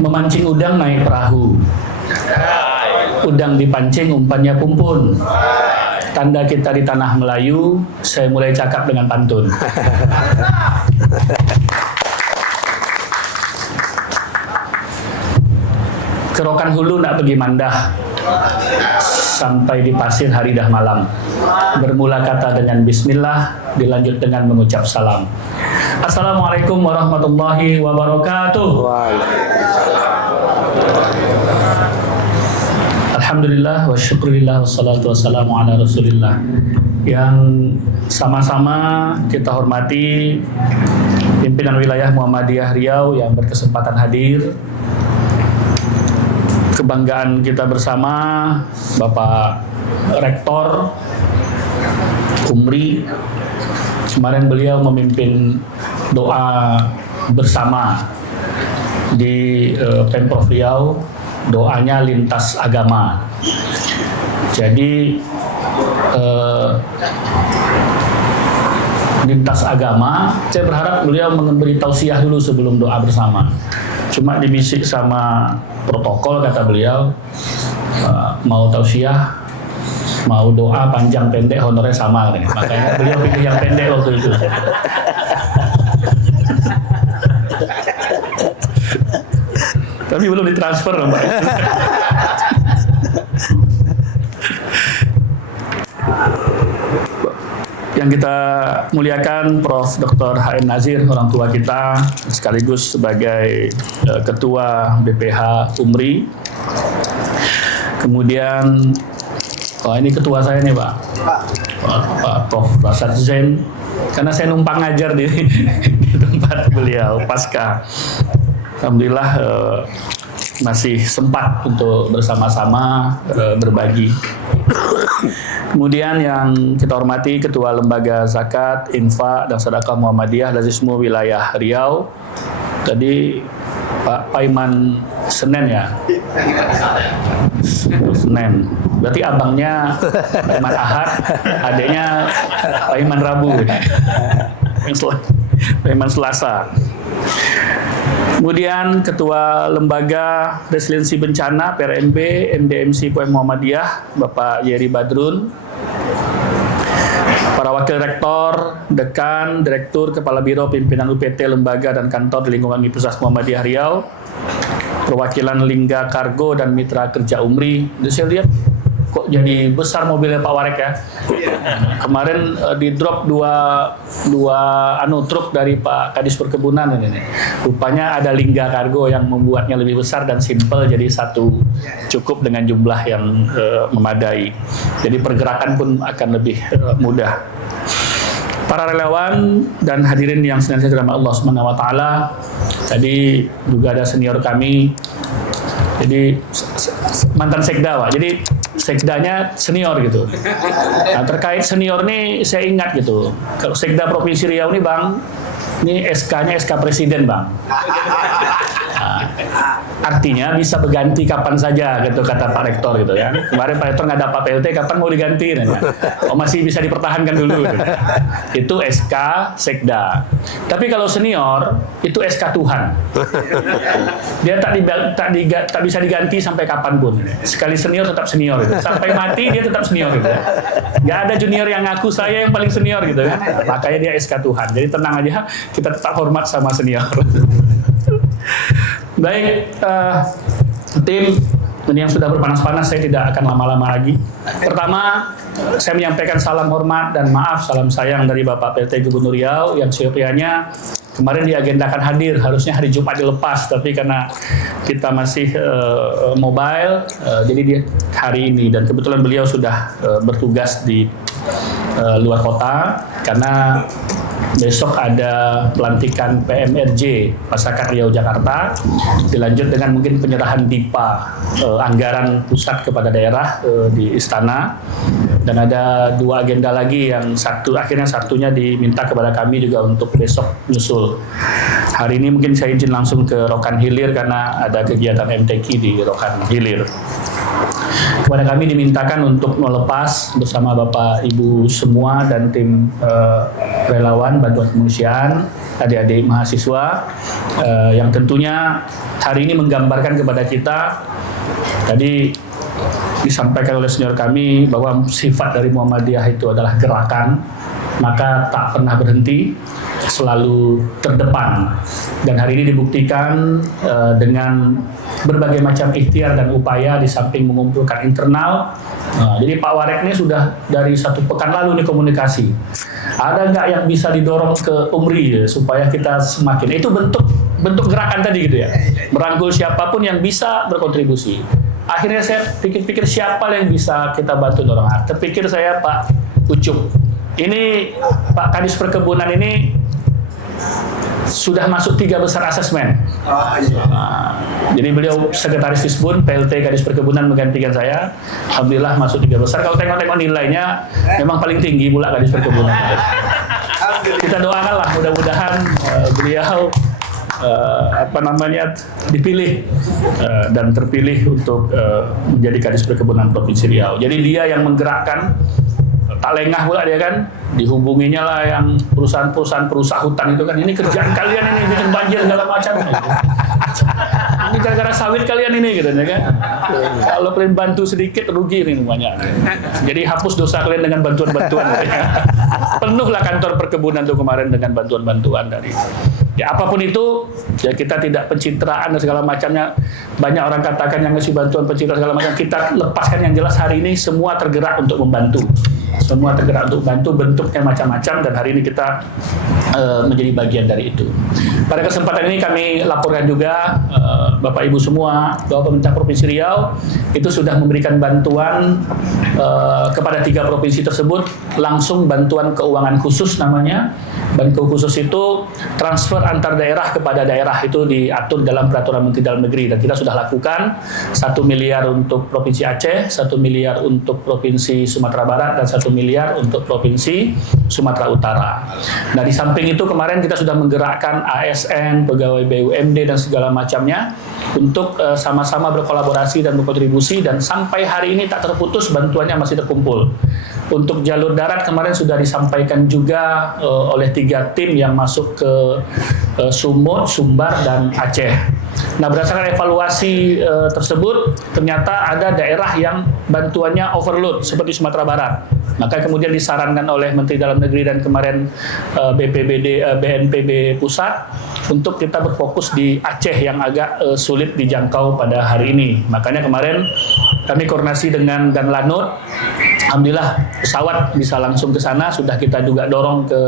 Memancing udang naik perahu. Udang dipancing umpannya pumpun. Tanda kita di tanah Melayu, saya mulai cakap dengan pantun. Kerokan hulu nak pergi mandah, sampai di pasir hari dah malam. Bermula kata dengan bismillah, dilanjut dengan mengucap salam. Assalamualaikum warahmatullahi wabarakatuh. Alhamdulillah wa syukurillah wassalatu wassalamu ala rasulillah. Yang sama-sama kita hormati pimpinan wilayah Muhammadiyah Riau yang berkesempatan hadir. Kebanggaan kita bersama Bapak Rektor Umri. Kemarin beliau memimpin doa bersama di Pemprov Riau, doanya lintas agama. Jadi lintas agama, saya berharap beliau memberi tausiah dulu sebelum doa bersama. Cuma dibisik sama protokol, kata beliau, mau tausiah, mau doa panjang pendek honornya sama, makanya beliau pilih yang pendek waktu itu. Tapi belum ditransfer, Mbak. Yang kita muliakan Prof. Dr. H.M. Nazir, orang tua kita, sekaligus sebagai Ketua BPH Umri. Kemudian, ini ketua saya nih Pak, Pak Prof. Rasad Zain, karena saya numpang ngajar di tempat beliau pasca. Alhamdulillah masih sempat untuk bersama-sama berbagi. Kemudian yang kita hormati Ketua Lembaga Zakat, Infak, dan Sedekah Muhammadiyah Lazismu Wilayah Riau. Tadi Pak Paiman Senen ya? Senen. Berarti abangnya Paiman Ahad, adiknya Paiman Rabu. Paiman Selasa. Kemudian Ketua Lembaga Resiliensi Bencana PRMB MDMC POM Muhammadiyah Bapak Yeri Badrun. Para Wakil Rektor, Dekan, Direktur, Kepala Biro, Pimpinan UPT, Lembaga dan Kantor di lingkungan Universitas Muhammadiyah Riau. Perwakilan Lingga Kargo dan Mitra Kerja Umri. Jadi saya lihat kok jadi besar mobilnya Pak Warek ya. Kemarin di drop dua truk dari Pak Kadis Perkebunan ini. Rupanya ada Lingga Kargo yang membuatnya lebih besar dan simpel, jadi satu cukup dengan jumlah yang memadai. Jadi pergerakan pun akan lebih mudah. Para relawan dan hadirin yang senantiasa dirahmati Allah Subhanahu wa taala. Tadi juga ada senior kami. Jadi mantan sekda, Pak. Jadi sekdanya senior gitu. Nah, terkait senior nih saya ingat gitu. Kalau sekda Provinsi Riau nih Bang, ini SK-nya SK Presiden Bang. Nah, artinya bisa berganti kapan saja gitu kata Pak Rektor gitu ya. Kemarin Pak Rektor nggak dapat PLT, kapan mau diganti? Nanya. Oh masih bisa dipertahankan dulu. Gitu. Itu SK Sekda. Tapi kalau senior itu SK Tuhan. Dia tak bisa diganti sampai kapanpun. Sekali senior tetap senior gitu. Sampai mati dia tetap senior gitu. Nggak ada junior yang ngaku saya yang paling senior gitu kan. Makanya dia SK Tuhan. Jadi tenang aja, kita tetap hormat sama senior. Baik, tim ini yang sudah berpanas-panas, saya tidak akan lama-lama lagi. Pertama, saya menyampaikan salam hormat dan maaf, salam sayang dari Bapak PLT Gubernur Riau yang seyogyanya kemarin diagendakan hadir, harusnya hari Jumat dilepas, tapi karena kita masih mobile, jadi dia hari ini. Dan kebetulan beliau sudah bertugas di luar kota, karena besok ada pelantikan PMRJ Masyarakat Riau Jakarta, dilanjut dengan mungkin penyerahan DIPA anggaran pusat kepada daerah di Istana, dan ada 2 agenda lagi yang akhirnya satunya diminta kepada kami juga untuk besok nyusul. Hari ini mungkin saya izin langsung ke Rokan Hilir karena ada kegiatan MTQ di Rokan Hilir. Kepada kami dimintakan untuk melepas bersama Bapak Ibu semua dan tim relawan bantuan kemanusiaan, adik-adik mahasiswa yang tentunya hari ini menggambarkan kepada kita, tadi disampaikan oleh senior kami bahwa sifat dari Muhammadiyah itu adalah gerakan, maka tak pernah berhenti, selalu terdepan. Dan hari ini dibuktikan dengan berbagai macam ikhtiar dan upaya di samping mengumpulkan internal. Jadi Pak Warek ini sudah dari 1 pekan lalu nih komunikasi. Ada nggak yang bisa didorong ke UMRI supaya kita semakin, itu bentuk gerakan tadi gitu ya, merangkul siapapun yang bisa berkontribusi. Akhirnya saya pikir-pikir siapa yang bisa kita bantu dorong. Terpikir saya Pak Ucup. Ini Pak Kadis Perkebunan ini sudah masuk 3 besar asesmen. Jadi beliau sekretaris Disbun, PLT Kadis Perkebunan menggantikan saya. Alhamdulillah masuk 3 besar. Kalau tengok-tengok nilainya memang paling tinggi pula Kadis Perkebunan. Kita doakanlah mudah-mudahan beliau dipilih dan terpilih untuk menjadi Kadis Perkebunan Provinsi Riau. Jadi dia yang menggerakkan, tak lengah pula dia kan, dihubunginya lah yang perusahaan-perusahaan perusahaan hutan itu kan, ini kerjaan kalian ini bikin banjir segala macam. Ini gara-gara sawit kalian ini gitu ya kan. Kalau kalian bantu sedikit rugi ini banyak. Jadi hapus dosa kalian dengan bantuan-bantuan. Penuhlah kantor perkebunan itu kemarin dengan bantuan-bantuan dari ya apapun itu, ya kita tidak pencitraan dan segala macamnya. Banyak orang katakan yang ngasih bantuan pencitraan segala macam, kita lepaskan yang jelas hari ini semua tergerak untuk membantu. Semua tergerak untuk bantu, bentuknya macam-macam, dan hari ini kita menjadi bagian dari itu. Pada kesempatan ini kami laporkan juga Bapak Ibu semua bahwa pemerintah Provinsi Riau itu sudah memberikan bantuan kepada 3 provinsi tersebut, langsung bantuan keuangan khusus namanya. Bantuan khusus itu transfer antar daerah kepada daerah, itu diatur dalam peraturan Menteri Dalam Negeri, dan kita sudah lakukan 1 miliar untuk Provinsi Aceh, 1 miliar untuk Provinsi Sumatera Barat, dan 1 miliar untuk Provinsi Sumatera Utara. Nah, di samping itu kemarin kita sudah menggerakkan ASN, pegawai BUMD dan segala macamnya untuk sama-sama berkolaborasi dan berkontribusi, dan sampai hari ini tak terputus bantuannya masih terkumpul. Untuk jalur darat kemarin sudah disampaikan juga oleh 3 tim yang masuk ke Sumut, Sumbar, dan Aceh. Nah, berdasarkan evaluasi tersebut, ternyata ada daerah yang bantuannya overload seperti Sumatera Barat. Maka kemudian disarankan oleh Menteri Dalam Negeri dan kemarin BNPB Pusat untuk kita berfokus di Aceh yang agak sulit dijangkau pada hari ini. Makanya kemarin kami koordinasi dengan Lanut. Alhamdulillah pesawat bisa langsung ke sana, sudah kita juga dorong ke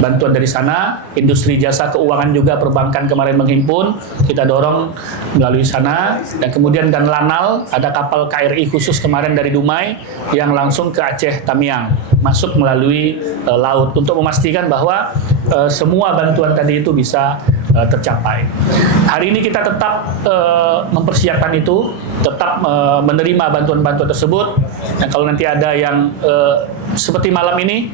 bantuan dari sana. Industri jasa keuangan juga perbankan kemarin menghimpun, kita dorong melalui sana. Dan kemudian Lanal, ada kapal KRI khusus kemarin dari Dumai yang langsung ke Aceh Tamiang, masuk melalui laut untuk memastikan bahwa semua bantuan tadi itu bisa tercapai. Hari ini kita tetap mempersiapkan itu, tetap menerima bantuan-bantuan tersebut. Dan kalau nanti ada yang seperti malam ini,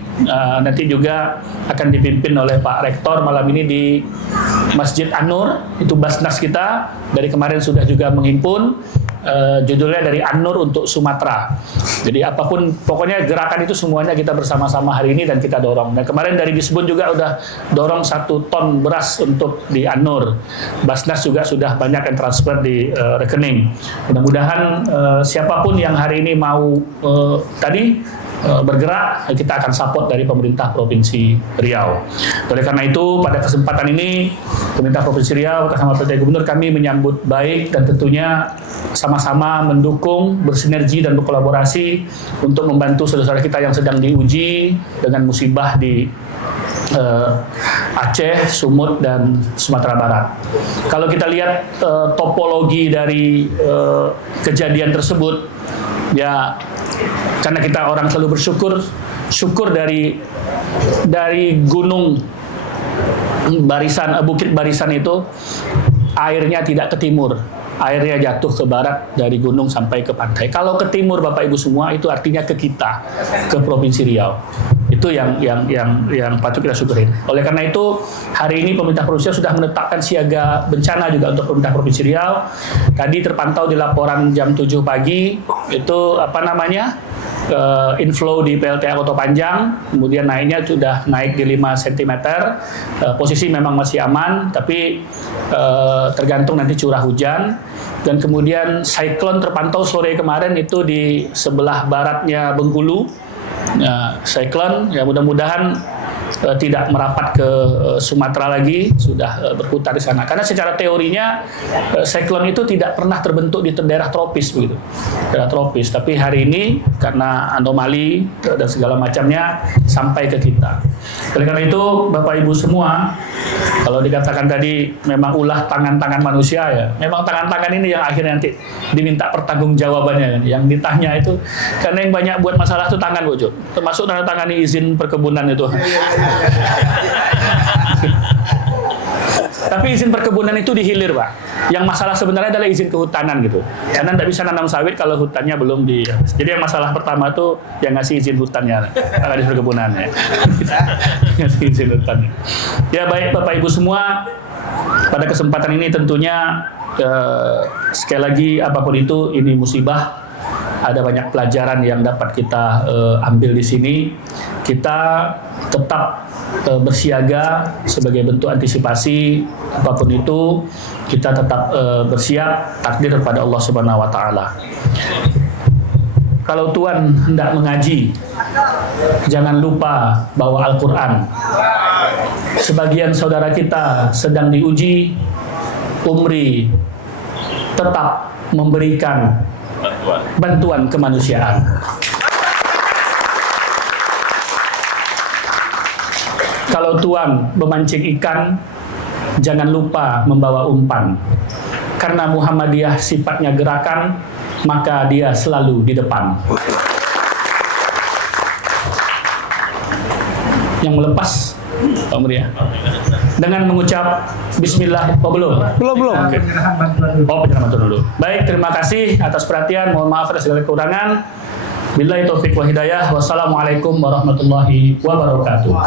nanti juga akan dipimpin oleh Pak Rektor malam ini di Masjid An-Nur, itu Basnas kita dari kemarin sudah juga menghimpun. Judulnya dari An-Nur untuk Sumatera. Jadi apapun, pokoknya gerakan itu semuanya kita bersama-sama hari ini dan kita dorong. Dan kemarin dari Disbun juga udah dorong 1 ton beras untuk di An-Nur. Basnas juga sudah banyak yang transfer di rekening. Mudah-mudahan siapapun yang hari ini mau bergerak, kita akan support dari pemerintah Provinsi Riau. Oleh karena itu, pada kesempatan ini, pemerintah Provinsi Riau bersama PT Gubernur kami menyambut baik dan tentunya sama-sama mendukung, bersinergi dan berkolaborasi untuk membantu saudara-saudara kita yang sedang diuji dengan musibah di Aceh, Sumut, dan Sumatera Barat. Kalau kita lihat topologi dari kejadian tersebut, ya karena kita orang selalu syukur dari gunung bukit barisan itu airnya tidak ke timur, airnya jatuh ke barat dari gunung sampai ke pantai. Kalau ke timur Bapak Ibu semua itu artinya ke kita, ke Provinsi Riau. Itu yang patut kita syukurin. Oleh karena itu, hari ini pemerintah provinsi sudah menetapkan siaga bencana juga untuk pemerintah Provinsi Riau. Tadi terpantau di laporan jam 7 pagi, itu inflow di PLTA Kota Panjang, kemudian naiknya sudah naik di 5 cm. Posisi memang masih aman, tapi tergantung nanti curah hujan. Dan kemudian siklon terpantau sore kemarin itu di sebelah baratnya Bengkulu. Siklon, ya mudah-mudahan tidak merapat ke Sumatera lagi, sudah berputar di sana. Karena secara teorinya siklon itu tidak pernah terbentuk di daerah tropis begitu. Daerah tropis, tapi hari ini karena anomali dan segala macamnya sampai ke kita. Oleh karena itu, Bapak Ibu semua, kalau dikatakan tadi memang ulah tangan-tangan manusia ya, memang tangan-tangan ini yang akhirnya nanti diminta pertanggungjawabannya. Yang ditanya itu, karena yang banyak buat masalah itu tangan, Bojo. Termasuk tanda tangani izin perkebunan itu. Tapi izin perkebunan itu dihilir, Pak. Yang masalah sebenarnya adalah izin kehutanan gitu. Karena tidak bisa nanam sawit kalau hutannya belum di. Jadi yang masalah pertama itu yang ngasih izin hutannya, kalau di perkebunannya. Ngasih izin hutannya. Ya baik Bapak Ibu semua, pada kesempatan ini tentunya sekali lagi apapun itu ini musibah. Ada banyak pelajaran yang dapat kita ambil di sini. Kita tetap bersiaga sebagai bentuk antisipasi apapun itu. Kita tetap bersiap takdir kepada Allah Subhanahu wa taala. Kalau Tuhan hendak mengaji, jangan lupa bawa Al-Qur'an. Sebagian saudara kita sedang diuji umri, tetap memberikan bantuan kemanusiaan. Kalau tuan memancing ikan, jangan lupa membawa umpan. Karena Muhammadiyah sifatnya gerakan, maka dia selalu di depan. Yang melepas, Pak Muria, dengan mengucap Bismillah. Belum. Okay. Penyerahan bantuan dulu. Baik, terima kasih atas perhatian. Mohon maaf atas segala kekurangan. Billahi taufiq wa hidayah. Wassalamualaikum warahmatullahi wabarakatuh.